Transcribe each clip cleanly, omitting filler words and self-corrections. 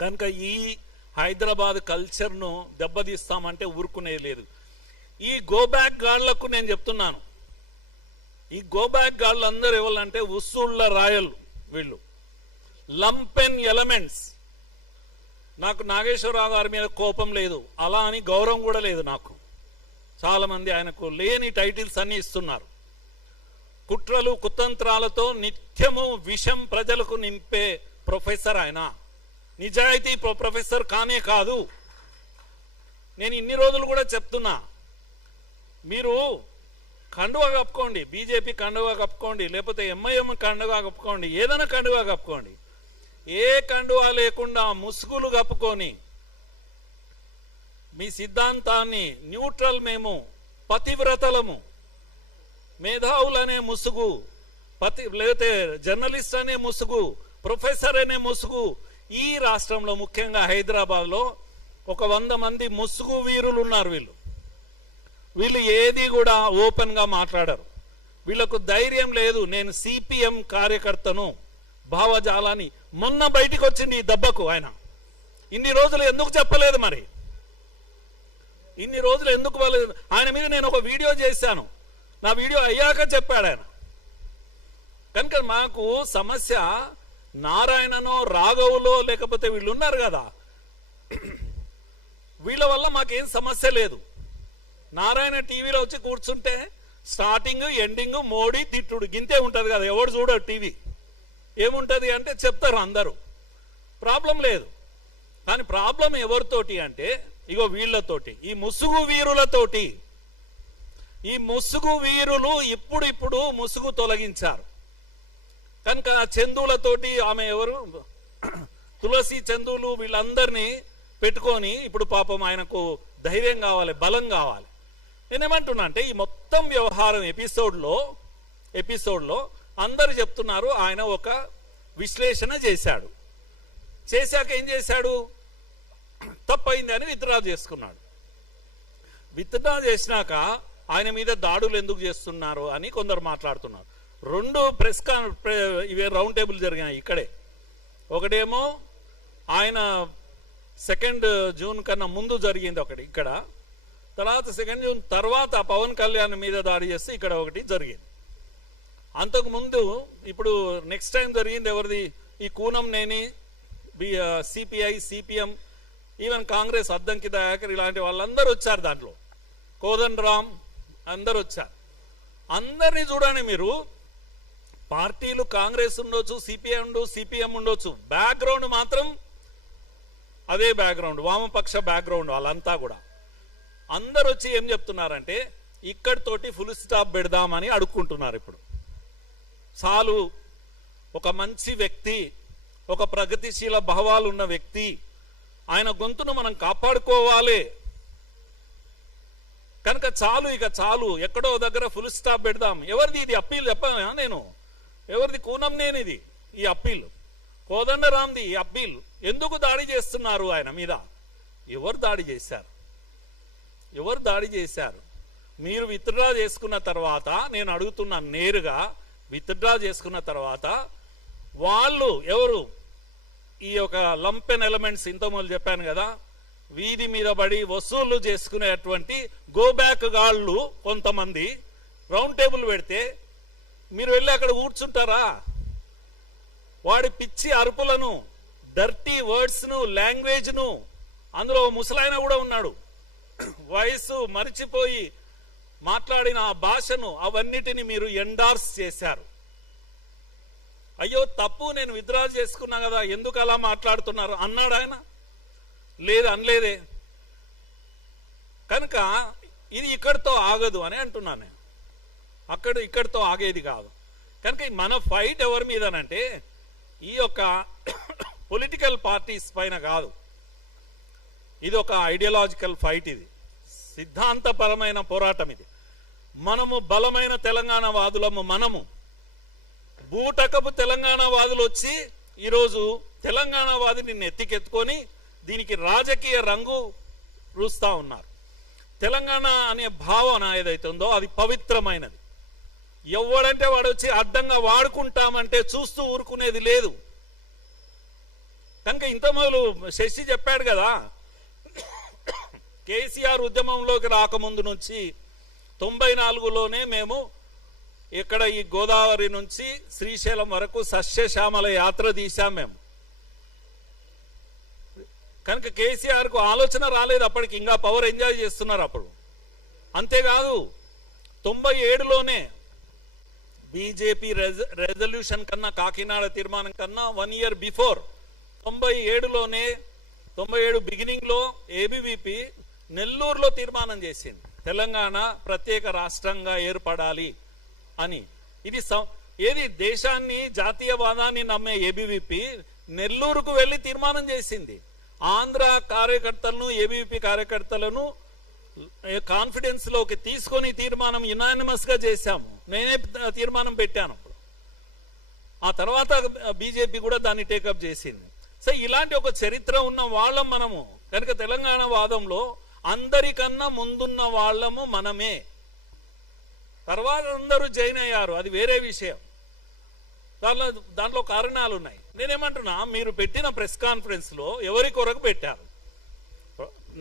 కనుక ఈ హైదరాబాద్ కల్చర్ను దెబ్బతీస్తామంటే ఊరుకునేది లేదు. ఈ గోబ్యాక్ గాళ్లకు నేను చెప్తున్నాను, ఈ గోబ్యాక్ గాళ్ళు అందరూ ఎవరంటే ఉస్సూళ్ళ రాయలు, వీళ్ళు లంపెన్ ఎలిమెంట్స్. నాకు నాగేశ్వరరావు గారి మీద కోపం లేదు, అలా అని గౌరవం కూడా లేదు నాకు. చాలా మంది ఆయనకు లేని టైటిల్స్ అన్ని ఇస్తున్నారు. కుట్రలు కుతంత్రాలతో నిత్యము విషం ప్రజలకు నింపే ప్రొఫెసర్ ఆయన. నిజాయితీ ప్రొఫెసర్ కానే కాదు. నేను ఇన్ని రోజులు కూడా చెప్తున్నా, మీరు కండువా కప్పుకోండి, బీజేపీ కండువా కప్పుకోండి, లేకపోతే ఎంఐఎం కండువా కప్పుకోండి, ఏదైనా కండువా కప్పుకోండి. ఏ కండువా లేకుండా ముసుగులు కప్పుకొని మీ సిద్ధాంతాన్ని న్యూట్రల్, మేము పతివ్రతలము, మేధావులనే ముసుగు, లేకపోతే జర్నలిస్ట్ అనే ముసుగు, ప్రొఫెసర్ అనే ముసుగు. ఈ రాష్ట్రంలో ముఖ్యంగా హైదరాబాద్లో ఒక 100 మంది ముసుగు వీరులు ఉన్నారు. వీళ్ళు ఏది కూడా ఓపెన్ గా మాట్లాడరు. వీళ్ళకు ధైర్యం లేదు. నేను సిపిఎం కార్యకర్తను, భావజాలాన్ని. మొన్న బయటికి వచ్చింది ఈ దెబ్బకు ఆయన. ఇన్ని రోజులు ఎందుకు చెప్పలేదు? మరి ఇన్ని రోజులు ఎందుకు వాళ్ళలేదు? ఆయన మీద నేను ఒక వీడియో చేశాను, నా వీడియో అయ్యాక చెప్పాడు ఆయన. కనుక మాకు సమస్య నారాయణనో రాఘవులో లేకపోతే వీళ్ళు ఉన్నారు కదా, వీళ్ళ వల్ల మాకేం సమస్య లేదు. నారాయణ టీవీలో వచ్చి కూర్చుంటే స్టార్టింగ్ ఎండింగ్ మోడీ తిట్టుడు గింతే ఉంటుంది కదా, ఎవడు చూడరు టీవీ. ఏముంటుంది అంటే చెప్తారు అందరూ, ప్రాబ్లం లేదు. కానీ ప్రాబ్లం ఎవరితోటి అంటే ఇగో వీళ్ళతోటి, ఈ ముసుగు వీరులతోటి. ఈ ముసుగు వీరులు ఇప్పుడు ముసుగు తొలగించారు కనుక చందులతోటి, ఆమె ఎవరు తులసి చందులు, వీళ్ళందరినీ పెట్టుకొని ఇప్పుడు పాపం ఆయనకు ధైర్యం కావాలి, బలం కావాలి. నేనేమంటున్నా అంటే ఈ మొత్తం వ్యవహారం ఎపిసోడ్లో అందరు చెప్తున్నారు ఆయన ఒక విశ్లేషణ చేశాడు. చేశాక ఏం చేశాడు? తప్పైంది అని విత్డ్రా చేసుకున్నాడు. విత్డ్రా చేసినాక ఆయన మీద దాడులు ఎందుకు చేస్తున్నారు అని కొందరు మాట్లాడుతున్నారు. 2 ఇవే రౌండ్ టేబుల్ జరిగాయి ఇక్కడే. ఒకటేమో ఆయన 2 జూన్ కన్నా ముందు జరిగింది ఒకటి ఇక్కడ, తర్వాత 2 జూన్ తర్వాత పవన్ కళ్యాణ్ మీద దాడి చేస్తే ఇక్కడ ఒకటి జరిగింది. అంతకుముందు ఇప్పుడు నెక్స్ట్ టైం జరిగింది ఎవరిది? ఈ Kunamneni, CPI, CPM, even Congress Addanki Dayakar ఇలాంటి వాళ్ళందరూ వచ్చారు. దాంట్లో కోదండరామ్ అందరు వచ్చారు. అందరినీ చూడండి మీరు, పార్టీలు కాంగ్రెస్ ఉండొచ్చు, సిపిఎం ఉండొచ్చు, బ్యాక్గ్రౌండ్ మాత్రం అదే బ్యాక్గ్రౌండ్, వామపక్ష బ్యాక్గ్రౌండ్. వాళ్ళంతా కూడా అందరు వచ్చి ఏం చెప్తున్నారంటే ఇక్కడితోటి ఫుల్ స్టాప్ పెడదామని అడుక్కుంటున్నారు. ఇప్పుడు చాలు, ఒక మంచి వ్యక్తి, ఒక ప్రగతిశీల భావాలు ఉన్న వ్యక్తి, ఆయన గొంతును మనం కాపాడుకోవాలి కనుక చాలు, ఇక చాలు, ఎక్కడో దగ్గర ఫుల్ స్టాప్ పెడదాం. ఎవరిది ఇది అప్పీల్ చెప్పానా నేను? ఎవరిది? కూనంనేనిది ఈ అప్పీల్, కోదండరామ్ది ఈ అప్పీల్. ఎందుకు దాడి చేస్తున్నారు ఆయన మీద? ఎవరు దాడి చేశారు? ఎవరు దాడి చేశారు? మీరు విత్డ్రా చేసుకున్న తర్వాత, నేను అడుగుతున్నాను నేరుగా, విత్డ్రా చేసుకున్న తర్వాత వాళ్ళు ఎవరు? ఈ యొక్క లంపెన్ ఎలిమెంట్స్, ఇంతకుముందు చెప్పాను కదా, వీధి మీద పడి వసూళ్లు చేసుకునేటువంటి గోబ్యాక్ గాళ్ళు కొంతమంది రౌండ్ టేబుల్ పెడితే మీరు వెళ్ళి అక్కడ కూర్చుంటారా? వాడి పిచ్చి అరుపులను, డర్టీ వర్డ్స్ను, లాంగ్వేజ్ను, అందులో ముసలాయన కూడా ఉన్నాడు, వయసు మరిచిపోయి మాట్లాడిన ఆ భాషను, అవన్నిటిని మీరు ఎండార్స్ చేశారు. అయ్యో తప్పు, నేను విత్డ్రా చేసుకున్నా కదా, ఎందుకు అలా మాట్లాడుతున్నారు అన్నాడు ఆయన? లేదు, అనలేదే. కనుక ఇది ఇక్కడితో ఆగదు అని అంటున్నాను నేను. ఇక్కడితో ఆగేది కాదు. కనుక మన ఫైట్ ఎవరి మీదనంటే ఈ యొక్క పొలిటికల్ పార్టీస్ పైన కాదు, ఇది ఒక ఐడియాలజికల్ ఫైట్, ఇది సిద్ధాంతపరమైన పోరాటం. ఇది మనము బలమైన తెలంగాణ వాదులము, మనము బూటకపు తెలంగాణ వాదులు వచ్చి ఈరోజు తెలంగాణ వాదిని నెత్తికెత్తుకొని దీనికి రాజకీయ రంగు రూస్తా ఉన్నారు. తెలంగాణ అనే భావన ఏదైతే ఉందో అది పవిత్రమైనది. ఎవడంటే వాడు వచ్చి అడ్డంగా వాడుకుంటామంటే చూస్తూ ఊరుకునేది లేదు. కనుక ఇంత మొదలు శశి చెప్పాడు కదా, కేసీఆర్ ఉద్యమంలోకి రాకముందు నుంచి 94లోనే మేము ఇక్కడ ఈ గోదావరి నుంచి శ్రీశైలం వరకు సస్యశ్యామల యాత్ర తీశాం మేము. కనుక కేసీఆర్కు ఆలోచన రాలేదు అప్పటికి, ఇంకా పవర్ ఎంజాయ్ చేస్తున్నారు అప్పుడు. అంతేకాదు 97లోనే బీజేపీ రెజల్యూషన్ కన్నా, కాకినాడ తీర్మానం కన్నా 1 year బిఫోర్ 97లోనే 97 బిగినింగ్లో ఏబీవీపీ నెల్లూరులో తీర్మానం చేసింది తెలంగాణ ప్రత్యేక రాష్ట్రంగా ఏర్పడాలి అని. ఇది ఏది దేశాన్ని జాతీయవాదాన్ని నమ్మే ఏబీవీపీ నెల్లూరుకు వెళ్ళి తీర్మానం చేసింది. ఆంధ్ర కార్యకర్తలను, ఏబీవీపీ కార్యకర్తలను కాన్ఫిడెన్స్ లోకి తీసుకొని తీర్మానం యునానిమస్ గా చేశాము. నేనే తీర్మానం పెట్టాను. ఆ తర్వాత బీజేపీ కూడా దాన్ని టేకప్ చేసింది. సో ఇలాంటి ఒక చరిత్ర ఉన్న వాళ్ళం మనము. కనుక తెలంగాణ వాదంలో అందరికన్నా ముందున్న వాళ్ళము మనమే. తర్వాత అందరూ జైన్ అయ్యారు, అది వేరే విషయం. దాంట్లో కారణాలు ఉన్నాయి. నేనేమంటున్నా, మీరు పెట్టిన ప్రెస్ కాన్ఫరెన్స్ లో ఎవరి కొరకు పెట్టారు?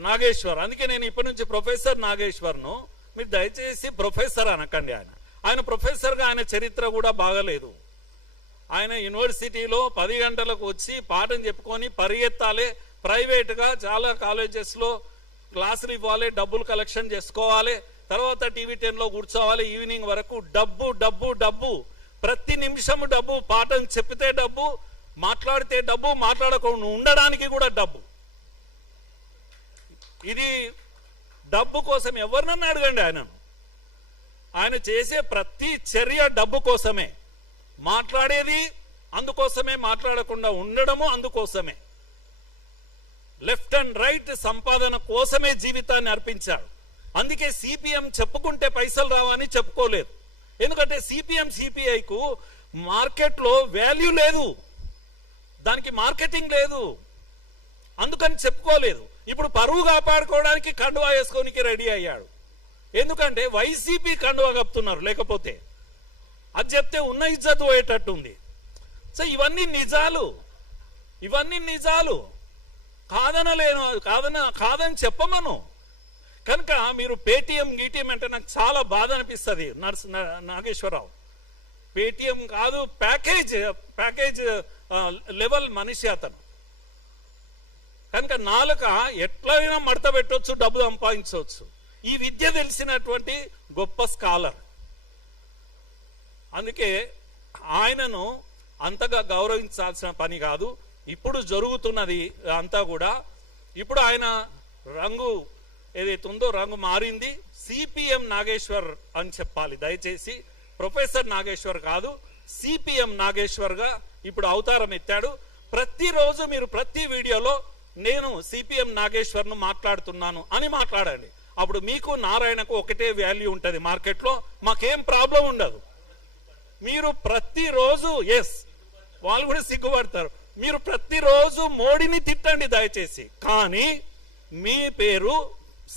నాగేశ్వర్. అందుకే నేను ఇప్పటి నుంచి ప్రొఫెసర్ నాగేశ్వర్ను, మీరు దయచేసి ప్రొఫెసర్ అనకండి. ఆయన ప్రొఫెసర్గా ఆయన చరిత్ర కూడా బాగలేదు. ఆయన యూనివర్సిటీలో 10 గంటలకు వచ్చి పాఠం చెప్పుకొని పరిగెత్తాలి, ప్రైవేట్గా చాలా కాలేజెస్లో క్లాసులు ఇవ్వాలి, డబ్బులు కలెక్షన్ చేసుకోవాలి, తర్వాత టీవీ 10లో కూర్చోవాలి, ఈవినింగ్ వరకు డబ్బు డబ్బు డబ్బు, ప్రతి నిమిషము డబ్బు. పాఠం చెప్పితే డబ్బు, మాట్లాడితే డబ్బు, మాట్లాడకుండా ఉండడానికి కూడా డబ్బు. ఇది డబ్బు కోసం ఎవరినన్నా అడగండి ఆయనను. ఆయన చేసే ప్రతి చర్య డబ్బు కోసమే, మాట్లాడేది అందుకోసమే, మాట్లాడకుండా ఉండడము అందుకోసమే. లెఫ్ట్ అండ్ రైట్ సంపాదన కోసమే జీవితాన్ని అర్పించాడు. అందుకే సిపిఎం చెప్పుకుంటే పైసలు రావని చెప్పుకోలేదు. ఎందుకంటే సిపిఎం సిపిఐకు మార్కెట్లో వాల్యూ లేదు, దానికి మార్కెటింగ్ లేదు, అందుకని చెప్పుకోలేదు. ఇప్పుడు పరువు కాపాడుకోవడానికి కండువా వేసుకోనికి రెడీ అయ్యాడు. ఎందుకంటే వైసీపీ కండువా కప్పుతున్నారు, లేకపోతే అది చెప్తే ఉన్న ఇజ్జత్ పోయేటట్టుంది. సో ఇవన్నీ నిజాలు, ఇవన్నీ నిజాలు. కాదని చెప్పమను. కనుక మీరు పేటీఎం గీటీఎం అంటే నాకు చాలా బాధ అనిపిస్తుంది. నాగేశ్వరరావు పేటీఎం కాదు, ప్యాకేజ్ లెవెల్ మనిషి అతను. కనుక నాలుక ఎట్లయినా మడత పెట్టవచ్చు, డబ్బు సంపాదించవచ్చు. ఈ విద్య తెలిసినటువంటి గొప్ప స్కాలర్. అందుకే ఆయనను అంతగా గౌరవించాల్సిన పని కాదు. ఇప్పుడు జరుగుతున్నది అంతా కూడా, ఇప్పుడు ఆయన రంగు ఏదైతే ఉందో రంగు మారింది. సిపిఎం నాగేశ్వర్ అని చెప్పాలి దయచేసి, ప్రొఫెసర్ నాగేశ్వర్ కాదు, సిపిఎం నాగేశ్వర్ గా ఇప్పుడు అవతారం ఎత్తాడు. ప్రతిరోజు మీరు ప్రతి వీడియోలో నేను సిపిఎం నాగేశ్వర్ను మాట్లాడుతున్నాను అని మాట్లాడండి. అప్పుడు మీకు నారాయణకు ఒకటే వాల్యూ ఉంటుంది మార్కెట్లో, మాకేం ప్రాబ్లం ఉండదు. మీరు ప్రతిరోజు వాళ్ళు కూడా సిగ్గుపడతారు. మీరు ప్రతిరోజు మోడీని తిట్టండి దయచేసి, కానీ మీ పేరు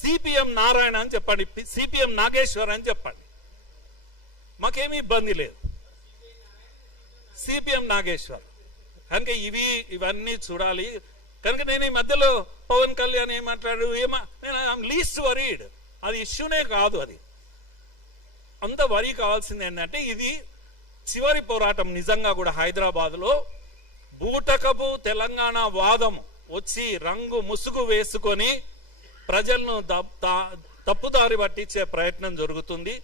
సిపిఎం నారాయణ అని చెప్పండి, సిపిఎం నాగేశ్వర్ అని చెప్పండి, మాకేమీ ఇబ్బంది లేదు. సిపిఎం నాగేశ్వర్. కనుక ఇవన్నీ చూడాలి. కనుక నేను ఈ మధ్యలో పవన్ కళ్యాణ్ ఏం మాట్లాడు, నేను ఐఎమ్ లీస్ట్ వరీడ్, అది ఇష్యూనే కాదు. అది అంత వరీ కావాల్సింది ఏంటంటే, ఇది చివరి పోరాటం నిజంగా కూడా. హైదరాబాద్లో బూటకపు తెలంగాణ వాదం వచ్చి రంగు ముసుగు వేసుకొని ప్రజలను తప్పుదారి పట్టించే ప్రయత్నం జరుగుతుంది.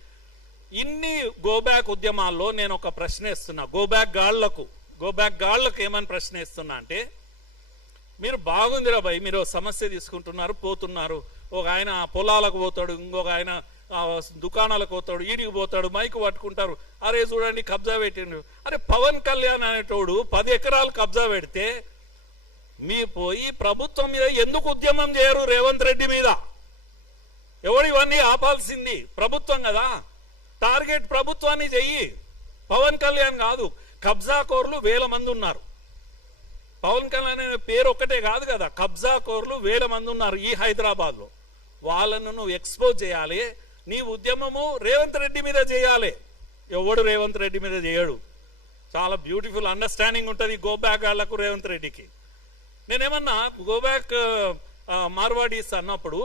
ఇన్ని గోబ్యాక్ ఉద్యమాల్లో నేను ఒక ప్రశ్న ఇస్తున్నా, గోబ్యాక్ గాళ్లకు ఏమని ప్రశ్న ఇస్తున్నా అంటే, మీరు బాగుందిరా భయ్, మీరు సమస్య తీసుకుంటున్నారు, పోతున్నారు. ఒక ఆయన పొలాలకు పోతాడు, ఇంకొక ఆయన దుకాణాలకు పోతాడు, ఈడికి పోతాడు, మైకు పట్టుకుంటారు. అరే చూడండి కబ్జా పెట్టిండు. అరే పవన్ కళ్యాణ్ అనేటోడు 10 ఎకరాలు కబ్జా పెడితే మీ పోయి ప్రభుత్వం మీద ఎందుకు ఉద్యమం చేయరు? రేవంత్ రెడ్డి మీద ఎవడు ఇవన్నీ ఆపాల్సింది? ప్రభుత్వం కదా, టార్గెట్ ప్రభుత్వాన్ని చెయ్యి, పవన్ కళ్యాణ్ కాదు. కబ్జా కోర్లు 1000 మంది ఉన్నారు. పవన్ కళ్యాణ్ అనే పేరు ఒక్కటే కాదు కదా, కబ్జా కోర్లు 1000 మంది ఉన్నారు ఈ హైదరాబాద్ లో. వాళ్ళను నువ్వు ఎక్స్పోజ్ చేయాలి. నీ ఉద్యమము రేవంత్ రెడ్డి మీద చేయాలి. ఎవడు రేవంత్ రెడ్డి మీద చేయడు. చాలా బ్యూటిఫుల్ అండర్స్టాండింగ్ ఉంటుంది గో బ్యాక్ గాళ్లకు రేవంత్ రెడ్డికి. నేనేమన్నా గో బ్యాక్ మార్వాడీస్ అన్నప్పుడు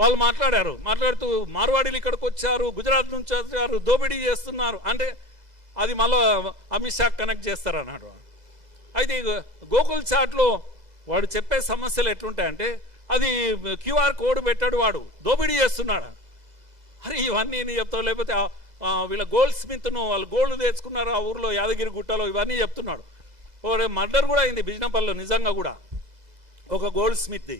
వాళ్ళు మాట్లాడుతూ మార్వాడీలు ఇక్కడికి వచ్చారు, గుజరాత్ నుంచి వచ్చారు, దోపిడీ చేస్తున్నారు అంటే అది మళ్ళీ అమిత్ షా కనెక్ట్ చేస్తారు అన్నాడు. అయితే గోకుల్ చాట్లో వాడు చెప్పే సమస్యలు ఎట్లుంటాయంటే అది క్యూఆర్ కోడ్ పెట్టాడు, వాడు దోపిడీ చేస్తున్నాడు. అరే ఇవన్నీ నేను చెప్తావు, లేకపోతే వీళ్ళ గోల్డ్ స్మిత్ను వాళ్ళు గోల్డ్ తెచ్చుకున్నారు ఆ ఊర్లో యాదగిరి గుట్టలో, ఇవన్నీ చెప్తున్నాడు. మర్డర్ కూడా అయింది బిజినపల్లిలో, నిజంగా కూడా ఒక గోల్డ్ స్మిత్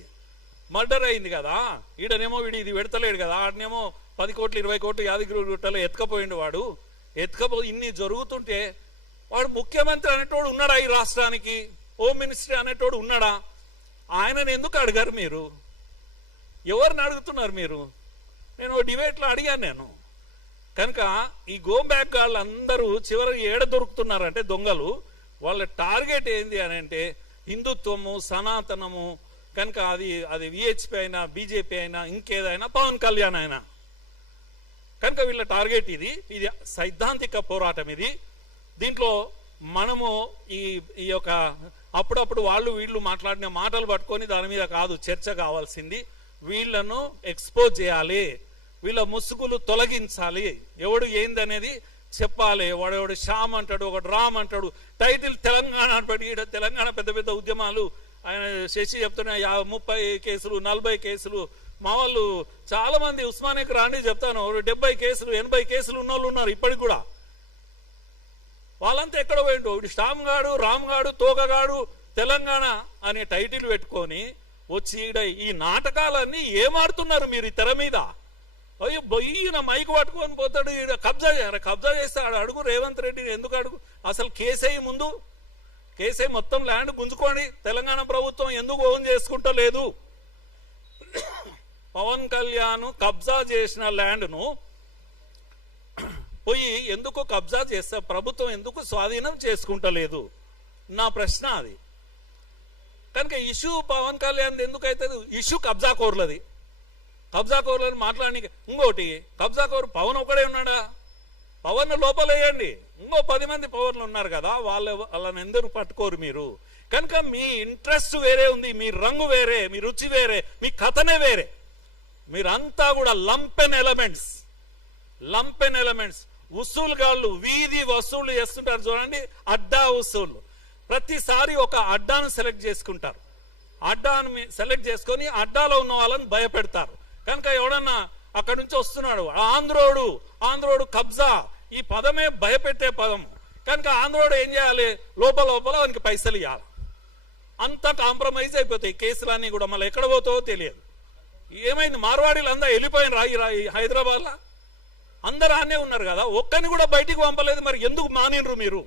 మర్డర్ అయింది కదా. ఈడనేమో వీడు ఇది పెడతలేడు కదా, ఆడనేమో 10 కోట్లు 20 కోట్లు యాదగిరి గుట్టలో ఎత్తుకపోయిండు. వాడు ఇన్ని జరుగుతుంటే వాడు ముఖ్యమంత్రి అనేటోడు ఉన్నాడా ఈ రాష్ట్రానికి? హోమ్ మినిస్టర్ అనేటోడు ఉన్నాడా? ఆయనను ఎందుకు అడిగారు మీరు? ఎవరిని అడుగుతున్నారు మీరు? నేను డిబేట్లో అడిగాను నేను. కనుక ఈ గో బ్యాక్ వాళ్ళందరూ చివరికి ఏడ దొరుకుతున్నారంటే దొంగలు, వాళ్ళ టార్గెట్ ఏంది అని అంటే హిందుత్వము, సనాతనము. కనుక అది విహెచ్పి అయినా, బీజేపీ అయినా, ఇంకేదైనా, పవన్ కళ్యాణ్ అయినా. కనుక వీళ్ళ టార్గెట్ ఇది సైద్ధాంతిక పోరాటం ఇది. దీంట్లో మనము ఈ యొక్క అప్పుడప్పుడు వాళ్ళు వీళ్ళు మాట్లాడిన మాటలు పట్టుకొని దాని మీద కాదు చర్చ కావాల్సింది. వీళ్ళను ఎక్స్పోజ్ చేయాలి, వీళ్ళ ముసుగులు తొలగించాలి, ఎవడు ఏందనేది చెప్పాలి. వాడెవడు శ్యామ్ అంటాడు, ఒకడు రామ్ అంటాడు, టైటిల్ తెలంగాణ అంటాడు. ఈడ తెలంగాణ పెద్ద పెద్ద ఉద్యమాలు ఆయన శశి చెప్తున్నాయి, 30 కేసులు 40 కేసులు. మా వాళ్ళు చాలా మంది ఉస్మానియాకి రాండి చెప్తాను, 70 కేసులు 80 కేసులు ఉన్న వాళ్ళు ఉన్నారు ఇప్పటికి కూడా. వాళ్ళంతా ఎక్కడ పోయిండు? శ్యామ్ గాడు, రామ్ గాడు, తోకగాడు తెలంగాణ అనే టైటిల్ పెట్టుకొని వచ్చి ఈ నాటకాలన్నీ ఏమాడుతున్నారు మీరు ఈ తెర మీద. అయ్యో ఈయన మైక్ పట్టుకొని పోతాడు, ఈడ కబ్జా చేస్తాడు. అడుగు రేవంత్ రెడ్డి, ఎందుకు అడుగు? అసలు కేసై ముందు కేసై మొత్తం ల్యాండ్ గుంజుకొని తెలంగాణ ప్రభుత్వం ఎందుకు ఓన్ చేసుకుంటా లేదు? పవన్ కళ్యాణ్ కబ్జా చేసిన ల్యాండ్ను పోయి ఎందుకు కబ్జా చేస్తా, ప్రభుత్వం ఎందుకు స్వాధీనం చేసుకుంటలేదు? నా ప్రశ్న అది. కనుక ఇష్యూ పవన్ కళ్యాణ్ ఎందుకు అవుతుంది? ఇష్యూ కబ్జా కోర్లది. కబ్జా కోర్లని మాట్లాడి ఇంకోటి, కబ్జా కోరు పవన్ ఒకడే ఉన్నాడా? పవన్ లోపలేయండి, ఇంకో 10 మంది పవర్లు ఉన్నారు కదా, వాళ్ళని ఎందుకు పట్టుకోరు మీరు? కనుక మీ ఇంట్రెస్ట్ వేరే ఉంది, మీ రంగు వేరే, మీ రుచి వేరే, మీ కథనే వేరే. మీరంతా కూడా లంపెన్ ఎలిమెంట్స్, వసూలుగాళ్ళు, వీధి వసూళ్లు చేస్తుంటారు చూడండి, అడ్డా వసూళ్లు. ప్రతిసారి ఒక అడ్డాను సెలెక్ట్ చేసుకుంటారు, అడ్డాను సెలెక్ట్ చేసుకొని అడ్డాలో ఉన్న వాళ్ళని భయపెడతారు. కనుక ఎవడన్నా అక్కడి నుంచి వస్తున్నాడు, ఆంధ్రోడు కబ్జా, ఈ పదమే భయపెట్టే పదం. కనుక ఆంధ్రోడు ఏం చేయాలి? లోపల వానికి పైసలు ఇవ్వాలి. అంతా కాంప్రమైజ్ అయిపోతాయి కేసులన్నీ కూడా. మళ్ళీ ఎక్కడ పోతావో తెలియదు. ఏమైంది? మార్వాడీలు అంతా వెళ్ళిపోయిన హైదరాబాద్లో అందరూ ఆనే ఉన్నారు కదా, ఒక్కని కూడా బయటికి పంపలేదు. మరి ఎందుకు మానినరు మీరు?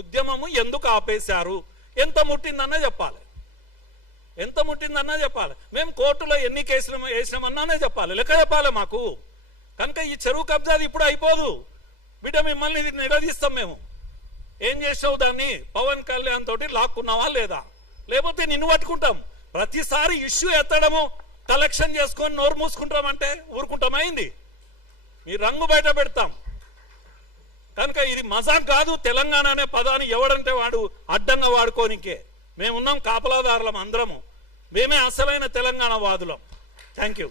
ఉద్యమము ఎందుకు ఆపేశారు? ఎంత ముట్టిందన్నా చెప్పాలి. మేము కోర్టులో ఎన్ని కేసులు వేసినామన్నానే చెప్పాలి, లెక్క చెప్పాలి మాకు. కనుక ఈ చెరువు కబ్జాది ఇప్పుడు అయిపోదు బిడ్డ, మిమ్మల్ని నిలదీస్తాం మేము. ఏం చేసావు దాన్ని? పవన్ కళ్యాణ్ తోటి లాక్కున్నావా లేదా? లేకపోతే నిన్ను పట్టుకుంటాం. ప్రతిసారి ఇష్యూ ఎత్తడము, కలెక్షన్ చేసుకొని నోరు మూసుకుంటామంటే ఊరుకుంటామైంది? మీ రంగు బయట పెడతాం. కనుక ఇది మజాక్ కాదు. తెలంగాణ అనే పదాన్ని ఎవడంటే వాడు అడ్డంగా వాడుకోనికే. మేమున్నాం కాపలాదారులం అందరము, మేమే అసలైన తెలంగాణ వాదులం. Thank you.